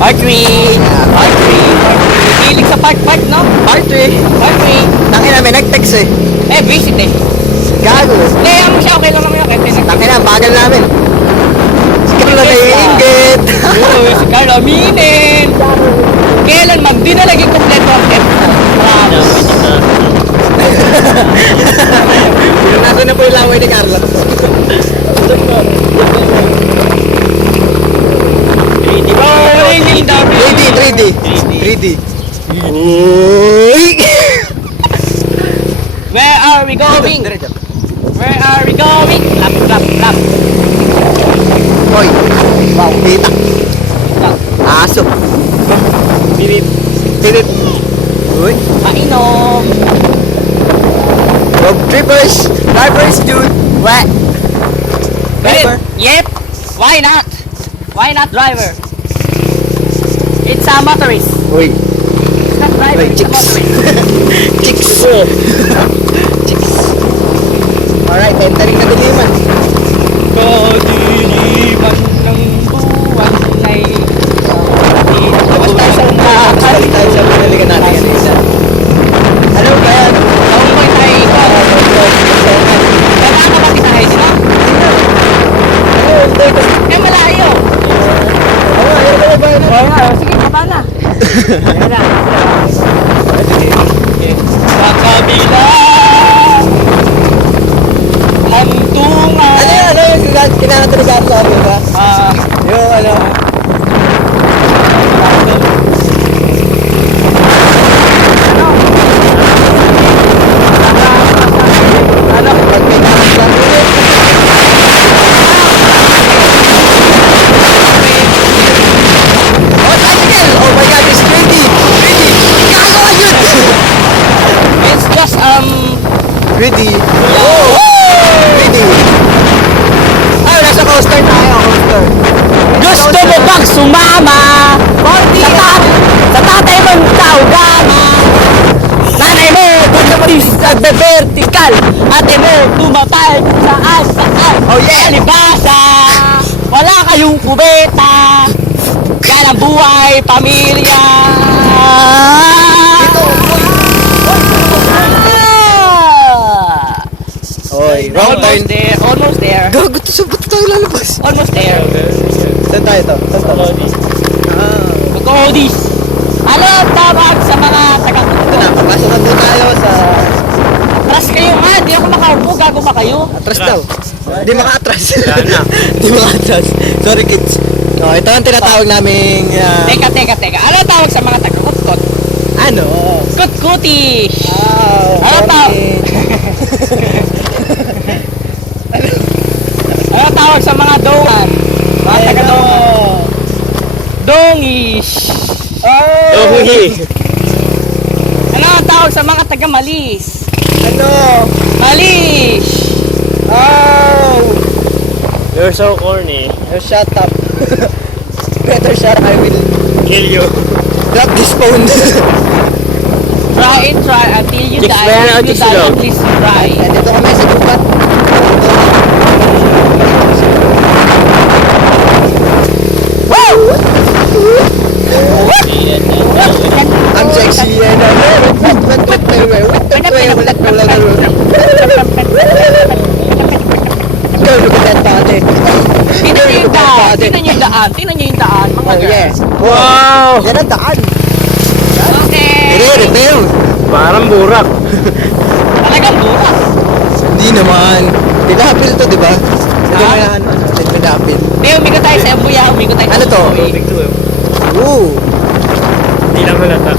Part 3. Part 3. Hilig sa part, no? Part 3. Part 3. Tangin namin, nag-text eh. Visit eh. Gago. Hindi, siya okay lang naman yun. Tangin na, bagal namin. Si Carlo na iinggit. Oo, si Carlo aminin. Kailan di na lagi kompleto ang F. Nasa na po yung laway ni Carlo. 3D. Where are we going? Where are we going? Lap. Hoy. Wow, kita. Aso. Bibip. Uy. Mainom. Road trippers. Drivers, dude. What? Driver? Yep. Why not? Why not driver? It's a motorist. Uy. It's not driver, Uy, it's a motorist. Chicks. Alright, entering na diliman. Kadiliman ng buwan ay Labas tayo sa balik tayo sa pinaligan natin yan isa. Hello, Brian. Kaumoy tayo ikaw. Kailangan ka ba kitahay sila? Eh, malayo. Sige, baba na. Sa kabila hantungan. Ano yung kinakatulugan sa amin ba? Yung ano? Ano? Pag may nakakasal ulit. Oh, tricycle! Oh my God, it's 3D! Gagawa yun! It's just 3D. Oh! 3D. Ay, nasa coaster tayo, coaster. gusto mo bang sumama sa tatay mong taugama? Nanay mo tumatis sa vertical, ate mo tumapal saan. Oh, yeah. Palibasa, wala kayong kubeta, yan ang buhay pamilya. Oy, wrong turn. Almost there. Gago, sa ba't tayo lalabas? Almost there. Saan tayo to? Mag-oldies. Ano ang tawag sa mga taga Ito na, papasok na doon tayo sa... Atras kayo nga, di ako makaupo, gago ba kayo? Atras daw. Di maka-atras. Di maka-atras. Sorry kids. Oh, ito ang tinatawag naming... Teka. Ano ang tawag sa mga taga-kutkot? Ano? Kutkuti. Oh, Ano tawag? Ano ang tawag sa mga dongan? Mga taga-dongan. Dongish. Ano ang tawag sa mga taga-malis? Ano? Malis. Oh! You're so corny. Oh, shut up. Better shut, I will Kill you. drop this phone. Try until you Chicks die. ba yan o If you chicks die, daw? at least you try. Dito kami sa gubat. Woo! I'm sexy and Girl, look at that body. Tingnan niyo yung daan. Tingnan niyo yung daan. Tingnan niyo yung daan, mga Oh, girl. yeah. Wow! Yan ang daan. Okay. Repair. Parang burak. Talagang burak. Hindi naman. Pinapil to, di ba? Hindi Ha? mo yan. Pinapil. May umigo tayo sa Embuya. Umigo tayo Ano sa to? Embuya. Ooh. Hindi lang halata.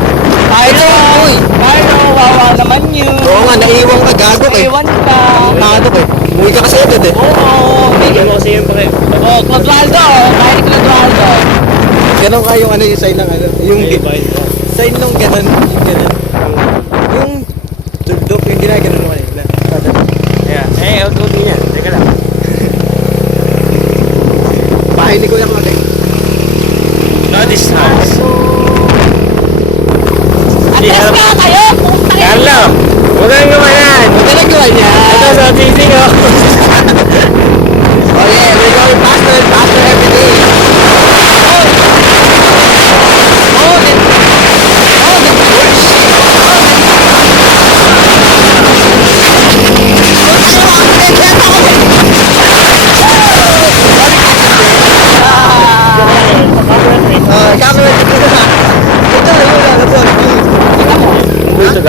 Carlo! Uy! Carlo, wawa naman yun. Oo nga, naiwan ka gago eh. Iwan ka. Nakado eh. Umuwi ka kasi agad eh. Oo. Hindi mo kasi yung pake. Oh, Clodoaldo. Kaya ni Clodoaldo. Ganon ka yung ano yung sign ng ano. Yung sign nung ganon. Yung ganon. Yung tuldok yung ginaganon mo kanina. Yeah. Eh, auto niya. Teka lang. Bahay ni Kuya Mate. Not this house. Atras ka kayo. Putang ina. Carlo! Huwag kang gumayan! Huwag ka nagawa niya. Ito sa sising oh! Oh yeah, we're going faster and faster every day.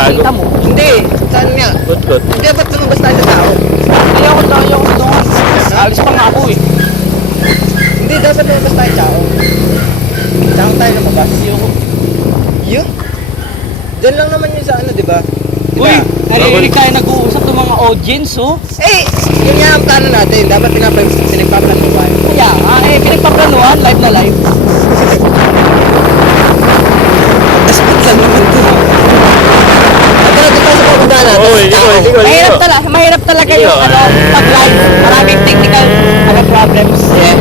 Gago. Kita mo. Hindi, saan nga? Good. Hindi, ba't lumabas tayo sa tao? Ayoko doon. Alis pa nga ako eh. Hindi, dapat lumabas tayo tao. Tao tayo lumabas. Yun? Diyan lang naman yun sa ano, di ba? Diba? Uy, narinig tayo nag-uusap ng mga audience, oh. Eh, yun nga ang plano natin. Dapat pinagpapalan mo ba? Kaya, pinagpaplanuhan, live na live. Aspat lang naman to. At ano, diba sa pupunta natin? Mahirap talaga yung pag-live. Maraming technical problems. Yeah.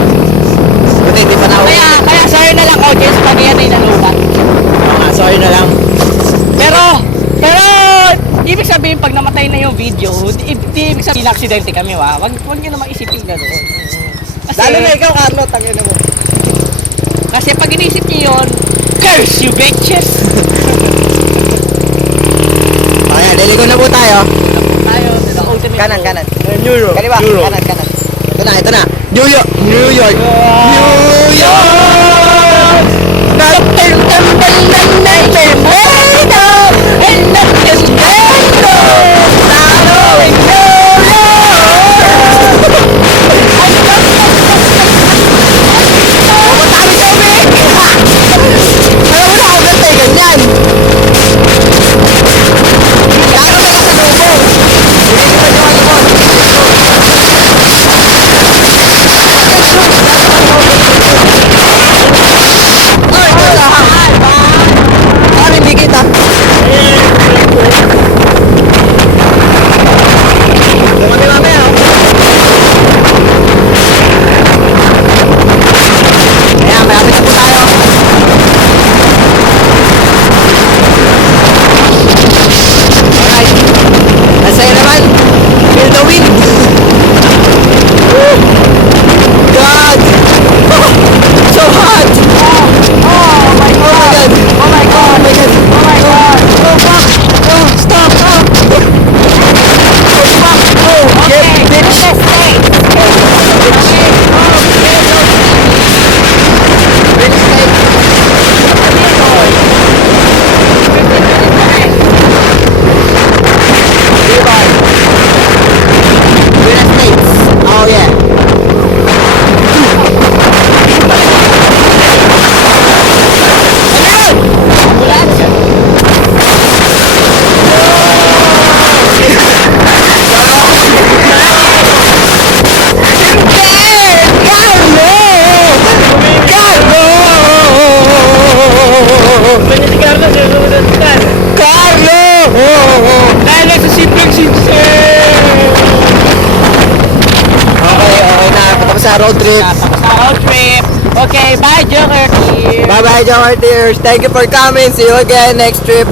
Buti hindi pa na ako. Kaya sorry na lang audience pag yan ay nalubat. Sorry na lang. Pero, ibig sabihin pag namatay na yung video, di ibig sabihin aksidente kami, wa. Wag niyo naman isipin gano'n. Lalo na ikaw, Carlo, tangin na mo. Kasi pag inisip niyo yun, curse you bitches! Okay, liligo na po tayo. Tayo, the ultimate Kanan. New York. Kaliwa, kanan. Ito na. New York. New York. Sa road trip. Okay, bye Joker Team! Bye-bye, Joker Tears. Thank you for coming. See you again next trip.